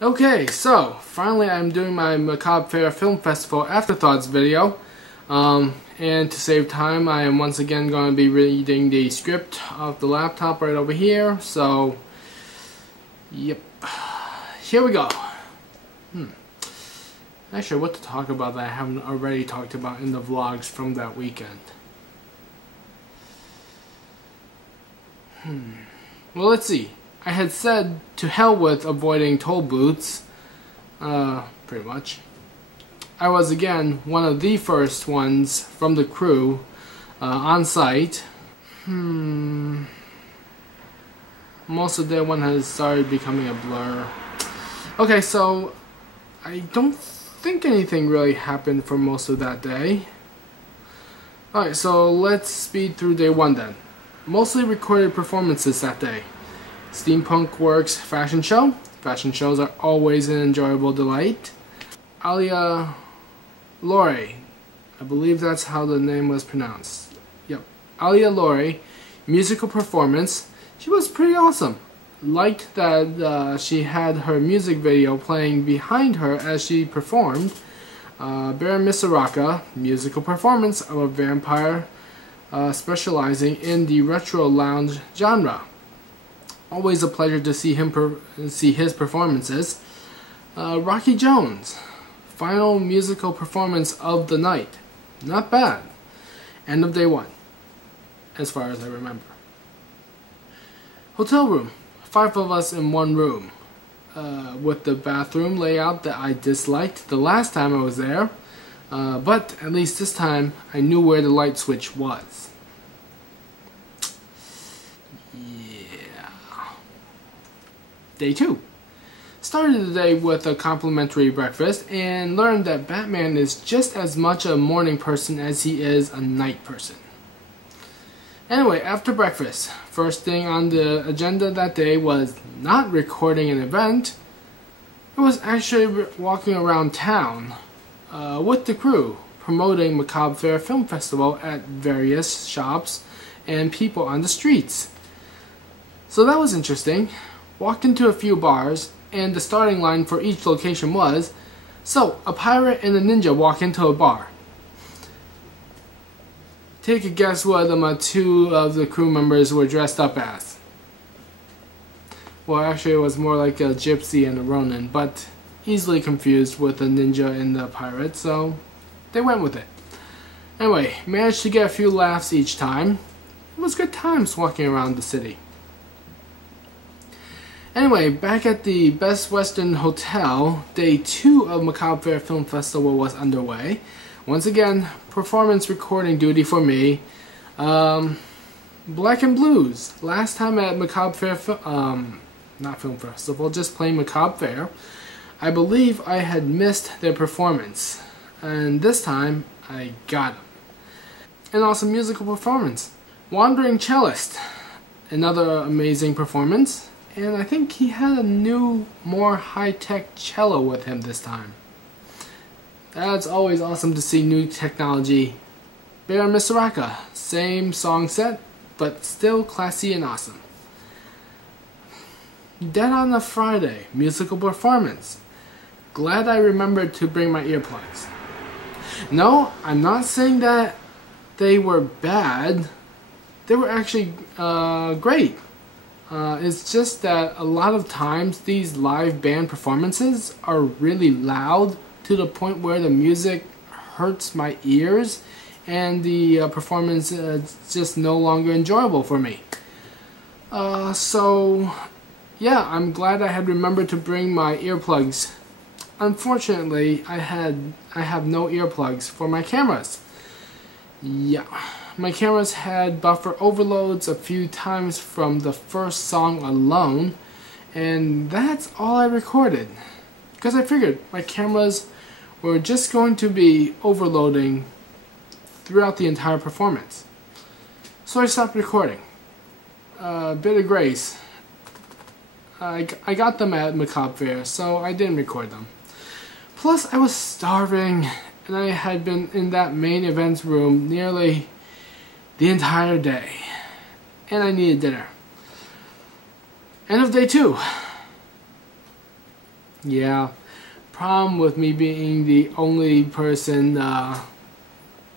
Okay, so finally I'm doing my Macabre Faire Film Festival Afterthoughts video. And to save time, I am once again going to be reading the script off the laptop right over here. So, yep. Here we go. Not sure what to talk about that I haven't already talked about in the vlogs from that weekend. Well, let's see. I had said to hell with avoiding toll booths, pretty much. I was again one of the first ones from the crew on site. Most of the one has started becoming a blur. Okay, so I don't think anything really happened for most of that day. Alright, so let's speed through day one then. Mostly recorded performances that day. Steampunk Works fashion show. Fashion shows are always an enjoyable delight. Alia Lore, I believe that's how the name was pronounced. Yep, Alia Lore, musical performance. She was pretty awesome. Liked that she had her music video playing behind her as she performed. Baron Misaraka, musical performance of a vampire specializing in the retro lounge genre. Always a pleasure to see his performances. Rocky Jones, final musical performance of the night. Not bad. End of day one, as far as I remember. Hotel room, 5 of us in one room, with the bathroom layout that I disliked the last time I was there, but at least this time I knew where the light switch was. Day 2. Started the day with a complimentary breakfast and learned that Batman is just as much a morning person as he is a night person. Anyway, after breakfast, first thing on the agenda that day was not recording an event. It was actually walking around town with the crew, promoting Macabre Faire Film Festival at various shops and people on the streets. So that was interesting. Walked into a few bars, and the starting line for each location was, so a pirate and a ninja walk into a bar. Take a guess what two of the crew members were dressed up as. Well, actually it was more like a gypsy and a ronin, but easily confused with the ninja and the pirate, so they went with it. Anyway, managed to get a few laughs each time. It was good times walking around the city. Anyway, back at the Best Western Hotel, day 2 of Macabre Faire Film Festival was underway. Once again, performance recording duty for me. Black and Blues. Last time at Macabre Faire, not Film Festival, just plain Macabre Faire, I believe I had missed their performance. And this time, I got them. An awesome musical performance. Wandering Cellist. Another amazing performance. And I think he had a new, more high-tech cello with him this time. That's always awesome to see new technology. Baron Misaraka, same song set, but still classy and awesome. Dead on a Friday, musical performance. Glad I remembered to bring my earplugs. No, I'm not saying that they were bad. They were actually great. It's just that a lot of times these live band performances are really loud to the point where the music hurts my ears and the performance is just no longer enjoyable for me. So yeah, I'm glad I had remembered to bring my earplugs. Unfortunately, I have no earplugs for my cameras. Yeah. My cameras had buffer overloads a few times from the first song alone, and that's all I recorded. Because I figured my cameras were just going to be overloading throughout the entire performance. So I stopped recording. Bit of grace. I got them at Macabre Faire, so I didn't record them. Plus, I was starving, and I had been in that main events room nearly the entire day, and I needed dinner. End of day 2. Yeah, problem with me being the only person,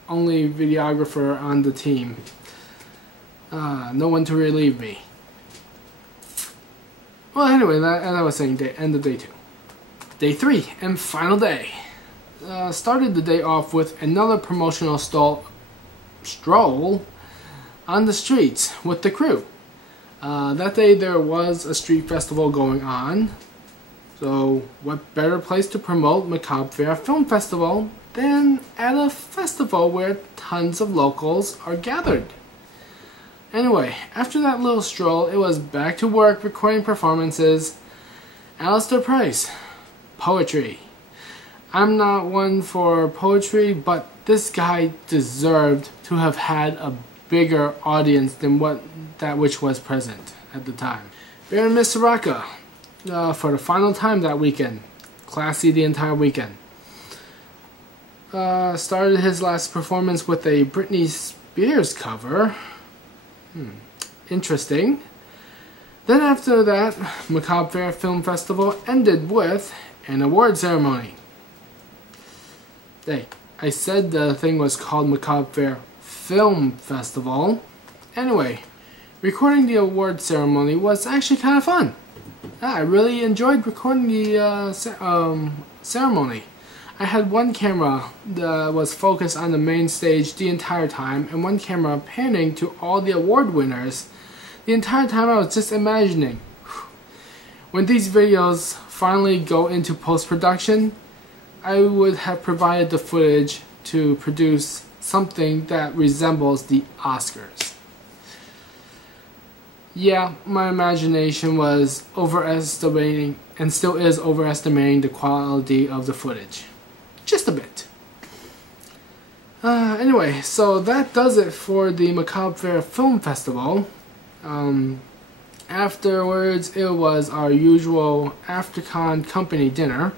only videographer on the team. No one to relieve me. Well, anyway, as I was saying, end of day 2. Day 3 and final day. Started the day off with another promotional stroll on the streets with the crew. That day there was a street festival going on. So what better place to promote Macabre Faire Film Festival than at a festival where tons of locals are gathered. Anyway, after that little stroll, it was back to work recording performances. Alistair Price, poetry. I'm not one for poetry, but this guy deserved to have had a bigger audience than that which was present at the time. Baron Miss Soraka, for the final time that weekend. Classy the entire weekend. Started his last performance with a Britney Spears cover. Interesting. Then after that, Macabre Faire Film Festival ended with an award ceremony. Hey, I said the thing was called Macabre Faire Film Festival. Anyway, recording the award ceremony was actually kind of fun. I really enjoyed recording the ceremony. I had one camera that was focused on the main stage the entire time, and one camera panning to all the award winners. The entire time I was just imagining, when these videos finally go into post-production, I would have provided the footage to produce something that resembles the Oscars. Yeah, my imagination was overestimating, and still is overestimating, the quality of the footage. Just a bit. Anyway, so that does it for the Macabre Faire Film Festival. Afterwards, it was our usual AfterCon company dinner,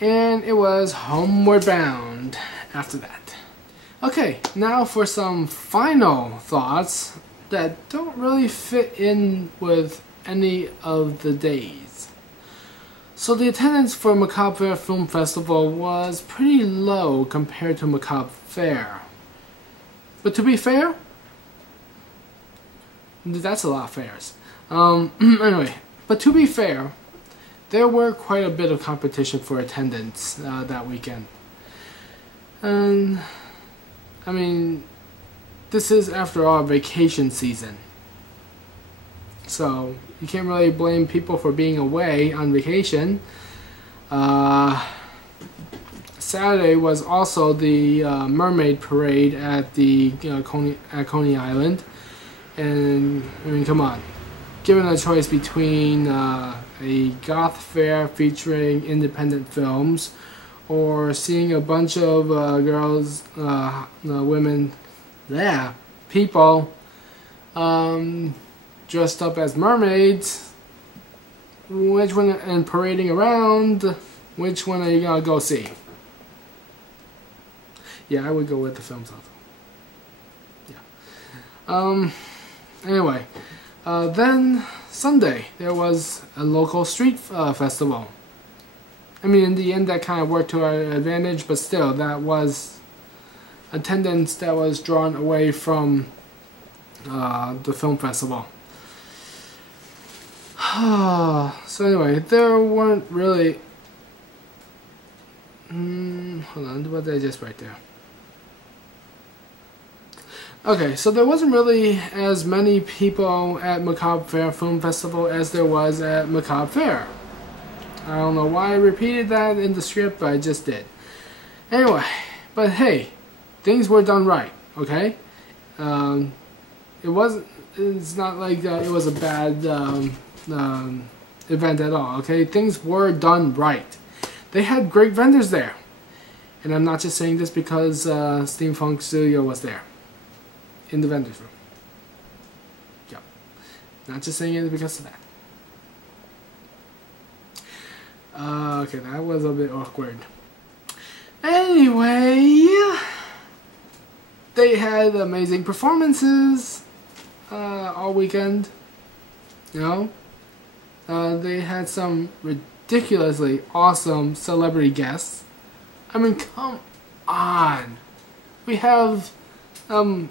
and it was homeward bound after that. Okay, now for some final thoughts that don't really fit in with any of the days. So the attendance for Macabre Faire Film Festival was pretty low compared to Macabre Faire. But to be fair, that's a lot of fairs. Anyway, but to be fair, there were quite a bit of competition for attendance that weekend. And I mean, this is after all vacation season. So you can't really blame people for being away on vacation. Saturday was also the mermaid parade at the Coney Island, and I mean, come on, given a choice between a goth fair featuring independent films, or seeing a bunch of girls, women, people dressed up as mermaids, which one, and parading around, which one are you gonna go see? Yeah, I would go with the films also. Yeah. Anyway, then Sunday there was a local street festival. I mean, in the end that kind of worked to our advantage, but still, that was attendance that was drawn away from the film festival. So anyway, there weren't really... hold on, what did I just write there? Okay, so there wasn't really as many people at Macabre Faire Film Festival as there was at Macabre Faire. I don't know why I repeated that in the script, but I just did. Anyway, but hey, things were done right, okay? It's not like it was a bad event at all, okay? Things were done right. They had great vendors there. And I'm not just saying this because Steampunk Studio was there. In the vendors room. Yeah. Not just saying it because of that. Okay, that was a bit awkward. Anyway, they had amazing performances all weekend. You know, they had some ridiculously awesome celebrity guests. I mean, come on. We have, okay,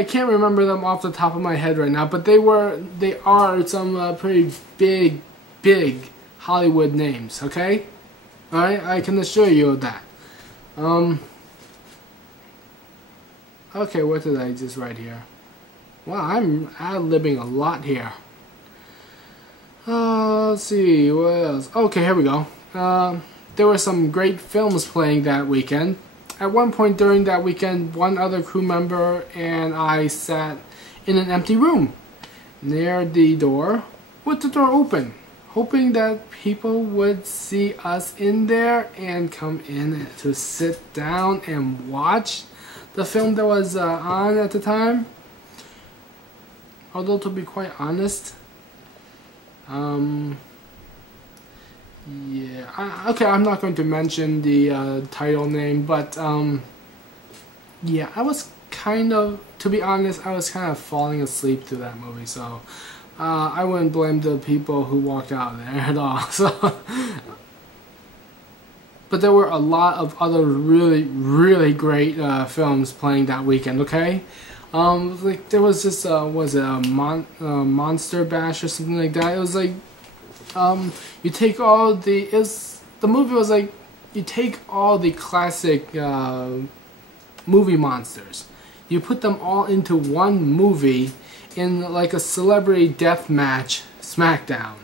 I can't remember them off the top of my head right now, but they are some pretty big Hollywood names, okay? Alright, I can assure you of that. Okay, what did I just write here? Wow, I'm ad-libbing a lot here. Let's see, what else? Okay, here we go. There were some great films playing that weekend. At one point during that weekend, one other crew member and I sat in an empty room near the door with the door open, hoping that people would see us in there and come in to sit down and watch the film that was on at the time. Although, to be quite honest, yeah, okay, I'm not going to mention the title name, but yeah, I was kind of, to be honest, I was kind of falling asleep to that movie, so I wouldn't blame the people who walked out there at all. So, but there were a lot of other really great films playing that weekend. Okay, like there was this was it a Monster Bash or something like that? It was like you take all the the movie was like you take all the classic movie monsters, you put them all into one movie in like a celebrity death match smackdown.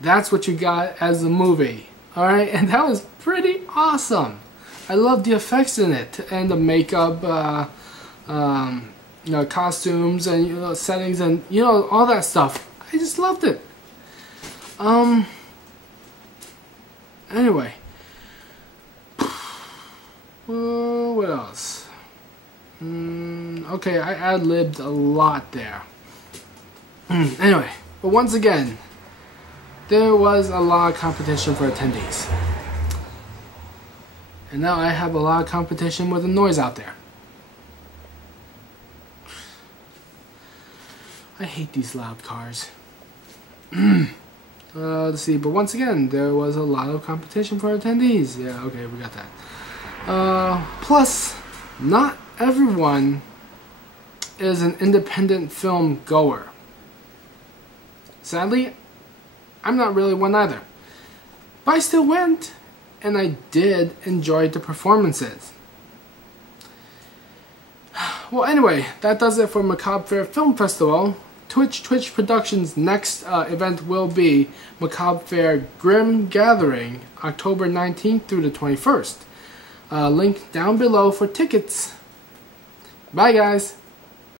That's what you got as a movie. Alright, and that was pretty awesome. I loved the effects in it and the makeup, you know, costumes and, you know, settings and, you know, all that stuff. I just loved it. Anyway, what else? Okay, I ad-libbed a lot there. Anyway, but once again, there was a lot of competition for attendees. And now I have a lot of competition with the noise out there. I hate these loud cars. Let's see, but once again, there was a lot of competition for attendees. Yeah, okay, we got that. Plus, not everyone is an independent film goer. Sadly, I'm not really one either. But I still went, and I did enjoy the performances. Well, anyway, that does it for Macabre Faire Film Festival. Twitch Productions' next event will be Macabre Faire Grim Gathering, October 19th through the 21st. Link down below for tickets. Bye, guys.